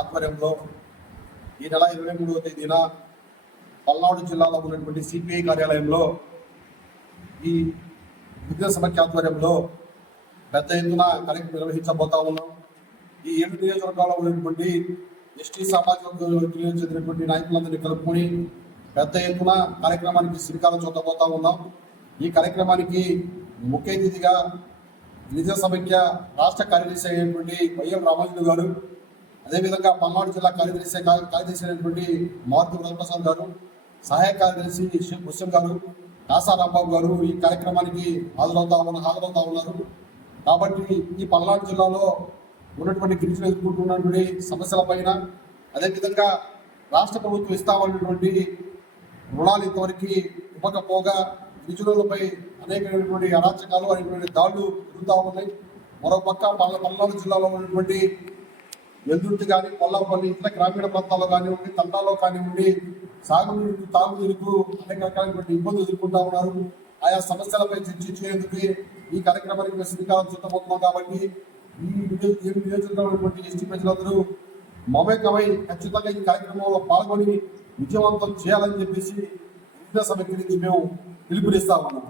ఆధ్వర్యంలో ఈ నెల 23వ తేదీన పల్నాడు జిల్లాలో ఉన్నటువంటి సిపిఐ కార్యాలయంలో ఈ విద్యా సమైక్య ఆధ్వర్యంలో పెద్ద ఎత్తున కార్యక్రమం నిర్వహించబోతా ఉన్నాం. ఈ 7 నియోజకవర్గాల్లో ఉన్నటువంటి ఎస్టీ సామాజిక వర్గాలకు చెందినటువంటి నాయకులందరినీ కలుపుకొని పెద్ద ఎత్తున కార్యక్రమానికి శ్రీకారం చుట్టబోతా ఉన్నాం. ఈ కార్యక్రమానికి ముఖ్య అతిథిగా విద్యా సమైక్య రాష్ట్ర కార్యదర్శి అయినటువంటి వైఎల్ రామానుజులు గారు, అదేవిధంగా పల్నాడు జిల్లా కార్యదర్శి అయినటువంటి మారుతి వరప్రసాద్ గారు, సహాయ కార్యదర్శి షేక్ హుస్సేన్ గారు, కాసా రాంబాబు గారు ఈ కార్యక్రమానికి హాజరవుతా ఉన్నారు. కాబట్టి ఈ పల్నాడు జిల్లాలో ఉన్నటువంటి గిరిజనులు ఎదుర్కొంటున్నటువంటి సమస్యలపైన, అదేవిధంగా రాష్ట్ర ప్రభుత్వం ఇస్తామన్నటువంటి రుణాలు ఇంతవరకు ఇవ్వకపోగా గిరిజనులపై అనేకమైనటువంటి అరాచకాలు అనేటువంటి దాడులు జరుగుతూ ఉన్నాయి. మరోపక్క పల్నాడు జిల్లాలో ఉన్నటువంటి వెల్దుర్తి కానీ, కొల్లాపల్లి, ఇతర గ్రామీణ ప్రాంతాల్లో కానివ్వండి, తండాల్లో కానివ్వండి, సాగునీరు తాగునీరుకు అనేక రకాలైనటువంటి ఇబ్బందులు ఎదుర్కొంటా ఉన్నారు. ఆయా సమస్యలపై చర్చించేందుకు ఈ కార్యక్రమానికి మేము శ్రీకారం చుట్టబోతున్నాం. కాబట్టి ఈ నియోజకవర్గంలో ఎస్టీ ప్రజలందరూ మమేకమై ఖచ్చితంగా ఈ కార్యక్రమంలో పాల్గొని విజయవంతం చేయాలని చెప్పేసి విద్యా సమైక్య నుంచి మేము పిలుపునిస్తా ఉన్నాం.